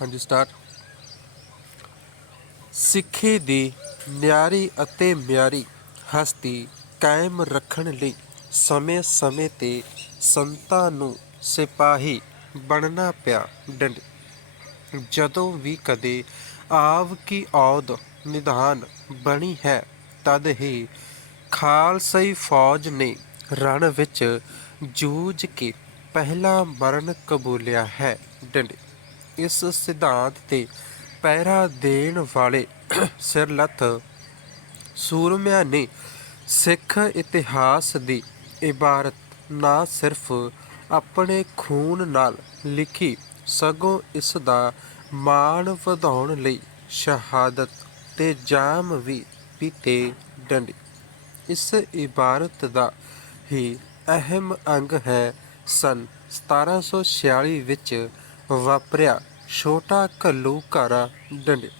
ਹਾਂਜੀ ਸਟਾਰਟ ਸਿੱਖੀ ਦੀ ਨਿਆਰੀ ਅਤੇ ਮਿਆਰੀ ਹਸਤੀ ਕਾਇਮ ਰੱਖਣ ਲਈ ਸਮੇਂ-ਸਮੇਂ ਤੇ ਸੰਤਾਂ ਨੂੰ ਸਿਪਾਹੀ ਬਣਨਾ ਪਿਆ ਡੰਡ। ਜਦੋਂ ਵੀ ਕਦੇ ਆਵ ਕੀ ਔਦ ਨਿਧਾਨ ਬਣੀ ਹੈ, ਤਦ ਹੀ ਖਾਲਸਾਈ ਫੌਜ ਨੇ ਰਣ ਵਿੱਚ ਜੂਝ ਕੇ ਪਹਿਲਾ ਮਰਨ ਕਬੂਲਿਆ ਹੈ ਡੰਡੇ। ਇਸ ਸਿਧਾਂਤ ਤੇ ਪਹਿਰਾ ਦੇਣ ਵਾਲੇ ਸਿਰਲੱਥ ਸੂਰਮਿਆਂ ਨੇ ਸਿੱਖ ਇਤਿਹਾਸ ਦੀ ਇਬਾਰਤ ਨਾ ਸਿਰਫ ਆਪਣੇ ਖੂਨ ਨਾਲ ਲਿਖੀ, ਸਗੋਂ ਇਸ ਦਾ ਮਾਣ ਵਧਾਉਣ ਲਈ ਸ਼ਹਾਦਤ ਤੇ ਜਾਮ ਵੀ ਪੀਤੇ ਡੰਡੀ। ਇਸ ਇਬਾਰਤ ਦਾ ਹੀ ਅਹਿਮ ਅੰਗ ਹੈ ਸਨ 1746 ਵਿੱਚ ਵਾਪਰਿਆ। ਛੋਟਾ ਘੱਲੂਘਾਰਾ ਡੰਡਿਆ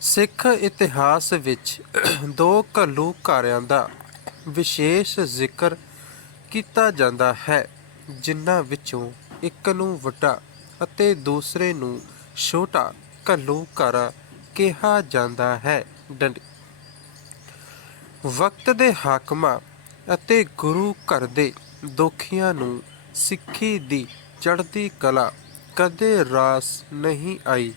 ਸਿੱਖ ਇਤਿਹਾਸ ਵਿੱਚ ਦੋ ਘੱਲੂਘਾਰਿਆਂ ਦਾ ਵਿਸ਼ੇਸ਼ ਜ਼ਿਕਰ ਕੀਤਾ ਜਾਂਦਾ ਹੈ, ਜਿਨ੍ਹਾਂ ਵਿੱਚੋਂ ਇੱਕ ਨੂੰ ਵੱਡਾ ਅਤੇ ਦੂਸਰੇ ਨੂੰ ਛੋਟਾ ਘੱਲੂਘਾਰਾ ਕਿਹਾ ਜਾਂਦਾ ਹੈ, ਡੰਡੀ। ਵਕਤ ਦੇ ਹਾਕਮਾਂ ਅਤੇ ਗੁਰੂ ਘਰ ਦੇ ਦੋਖੀਆਂ ਨੂੰ ਸਿੱਖੀ ਦੀ ਚੜ੍ਹਦੀ ਕਲਾ ਕਦੇ ਰਾਸ ਨਹੀਂ ਆਈ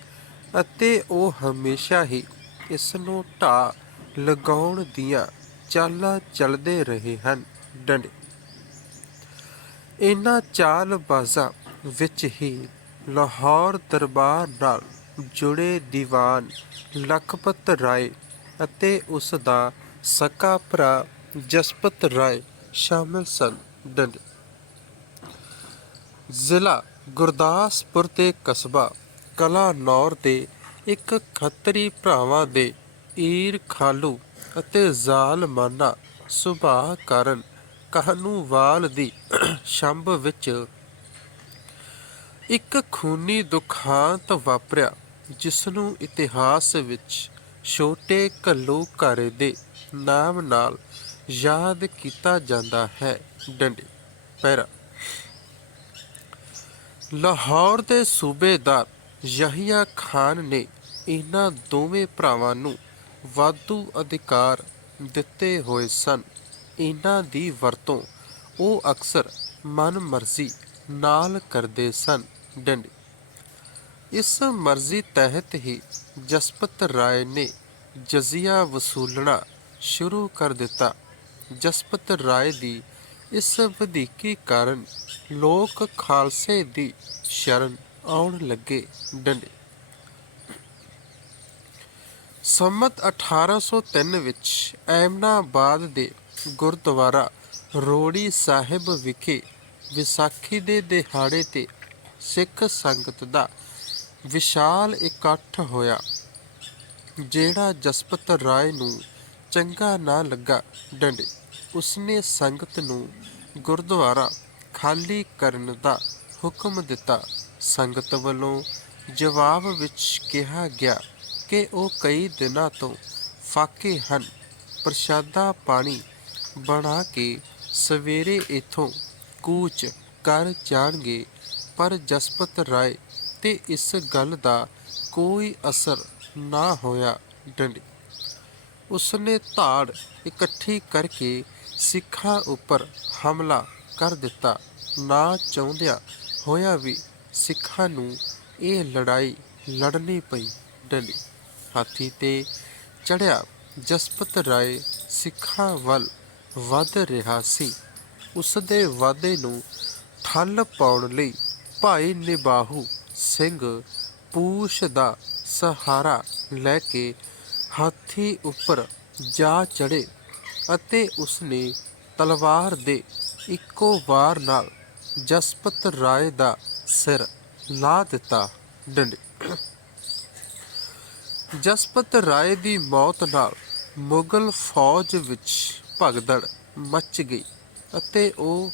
ਅਤੇ ਉਹ ਹਮੇਸ਼ਾ ਹੀ ਇਸ ਨੂੰ ਢਾ ਲਗਾਉਣ ਦੀਆਂ ਚਾਲਾਂ ਚੱਲਦੇ ਰਹੇ ਹਨ। ਡੰਡੇ। ਇਹਨਾਂ ਚਾਲਬਾਜ਼ਾਂ ਵਿੱਚ ਹੀ ਲਾਹੌਰ ਦਰਬਾਰ ਨਾਲ ਜੁੜੇ ਦੀਵਾਨ ਲਖਪਤ ਰਾਏ ਅਤੇ ਉਸ ਦਾ ਸਕਾ ਭਰਾ ਜਸਪਤ ਰਾਏ ਸ਼ਾਮਿਲ ਸਨ। ਡੰਡੇ। ਜ਼ਿਲ੍ਹਾ ਗੁਰਦਾਸਪੁਰ ਤੇ ਕਸਬਾ ਕਲਾਨੌਰ ਦੇ ਇੱਕ ਖੱਤਰੀ ਭਰਾਵਾਂ ਦੇ ਈਰ ਖਾਲੂ ਅਤੇ ਜ਼ਾਲਮਾਨਾ ਸੁਭਾਅ ਕਾਰਨ ਕਹਨੂਵਾਲ ਦੀ ਸ਼ੰਭ ਵਿੱਚ ਇੱਕ ਖੂਨੀ ਦੁਖਾਂਤ ਵਾਪਰਿਆ ਜਿਸ ਨੂੰ ਇਤਿਹਾਸ ਵਿੱਚ ਛੋਟੇ ਘੱਲੂ ਘਾਰੇ ਦੇ ਨਾਮ ਨਾਲ ਯਾਦ ਕੀਤਾ ਜਾਂਦਾ ਹੈ। ਡੰਡੇ ਪੈਰਾ ਲਾਹੌਰ ਦੇ ਸੂਬੇਦਾਰ ਯਹੀਆ ਖਾਨ ਨੇ ਇਹਨਾਂ ਦੋਵੇਂ ਭਰਾਵਾਂ ਨੂੰ ਵਾਧੂ ਅਧਿਕਾਰ ਦਿੱਤੇ ਹੋਏ ਸਨ। ਇਹਨਾਂ ਦੀ ਵਰਤੋਂ ਉਹ ਅਕਸਰ ਮਨਮਰਜ਼ੀ ਨਾਲ ਕਰਦੇ ਸਨ, ਡੰਡੀ। ਇਸ ਮਰਜ਼ੀ ਤਹਿਤ ਹੀ ਜਸਪਤ ਰਾਏ ਨੇ ਜਜ਼ੀਆ ਵਸੂਲਣਾ ਸ਼ੁਰੂ ਕਰ ਦਿੱਤਾ। ਜਸਪਤ ਰਾਏ ਦੀ ਇਸ ਵਧੀਕੀ ਕਾਰਨ ਲੋਕ ਖਾਲਸੇ ਦੀ ਸ਼ਰਨ ਆਉਣ ਲੱਗੇ ਡੰਡੇ। ਸੰਮਤ 1803 ਵਿੱਚ ਐਮਨਾਬਾਦ ਦੇ ਗੁਰਦੁਆਰਾ ਰੋੜੀ ਸਾਹਿਬ ਵਿਖੇ ਵਿਸਾਖੀ ਦੇ ਦਿਹਾੜੇ ਤੇ ਸਿੱਖ ਸੰਗਤ ਦਾ ਵਿਸ਼ਾਲ ਇਕੱਠ ਹੋਇਆ, ਜਿਹੜਾ ਜਸਪਤ ਰਾਏ ਨੂੰ ਚੰਗਾ ਨਾ ਲੱਗਾ ਡੰਡੇ। ਉਸਨੇ ਸੰਗਤ ਨੂੰ ਗੁਰਦੁਆਰਾ ਖਾਲੀ ਕਰਨ ਦਾ ਹੁਕਮ ਦਿੱਤਾ। ਸੰਗਤ ਵੱਲੋਂ ਜਵਾਬ ਵਿੱਚ ਕਿਹਾ ਗਿਆ ਕਿ ਉਹ ਕਈ ਦਿਨਾਂ ਤੋਂ ਫਾਕੇ ਹਨ। ਪ੍ਰਸ਼ਾਦਾ ਪਾਣੀ ਬਣਾ ਕੇ ਸਵੇਰੇ ਇਥੋਂ ਕੂਚ ਕਰ ਜਾਣਗੇ, ਪਰ ਜਸਪਤ ਰਾਏ ਤੇ ਇਸ ਗੱਲ ਦਾ ਕੋਈ ਅਸਰ ਨਾ ਹੋਇਆ। ਡੰਡੀ। ਉਸਨੇ ਧਾੜ ਇਕੱਠੀ ਕਰਕੇ ਸਿੱਖਾਂ ਉੱਪਰ ਹਮਲਾ ਕਰ ਦਿੱਤਾ। ਨਾ ਚਾਹੁੰਦਿਆਂ ਹੋਇਆ ਵੀ ਸਿੱਖਾਂ ਨੂੰ ਇਹ ਲੜਾਈ ਲੜਨੀ ਪਈ ਡਲੀ। ਹਾਥੀ ਤੇ ਚੜਿਆ ਜਸਪਤ ਰਾਏ ਸਿੱਖਾਂ ਵੱਲ ਵੱਧ ਰਿਹਾ ਸੀ। ਉਸ ਦੇ ਵਾਅਦੇ ਨੂੰ ਠੱਲ ਪਾਉਣ ਲਈ ਭਾਈ ਨਿਬਾਹੂ ਸਿੰਘ ਪੂਛ ਦਾ ਸਹਾਰਾ ਲੈ ਕੇ ਹਾਥੀ ਉੱਪਰ ਜਾ ਚੜੇ ਅਤੇ ਉਸਨੇ ਤਲਵਾਰ ਦੇ ਇੱਕੋ ਵਾਰ ਨਾਲ ਜਸਪਤ ਰਾਏ ਦਾ ਸਿਰ ਲਾ ਦਿੱਤਾ ਡੰਡੇ। ਜਸਪਤ ਰਾਏ ਦੀ ਮੌਤ ਨਾਲ ਮੁਗਲ ਫੌਜ ਵਿੱਚ ਭਗਦੜ ਮਚ ਗਈ ਅਤੇ ਉਹ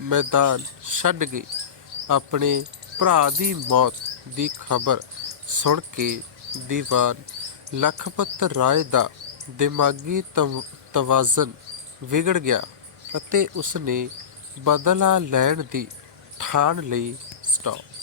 ਮੈਦਾਨ ਛੱਡ ਗਈ ਆਪਣੇ ਭਰਾ ਦੀ ਮੌਤ ਦੀ ਖਬਰ ਸੁਣ ਕੇ ਦੀਵਾਨ ਲਖਪਤ ਰਾਏ ਦਾ ਦਿਮਾਗੀ ਤਵ- ਤਵਾਜ਼ਨ ਵਿਗੜ ਗਿਆ ਅਤੇ ਉਸਨੇ ਬਦਲਾ ਲੈਣ ਦੀ ਠਾਣ ਲਈ ਸਟਾਪ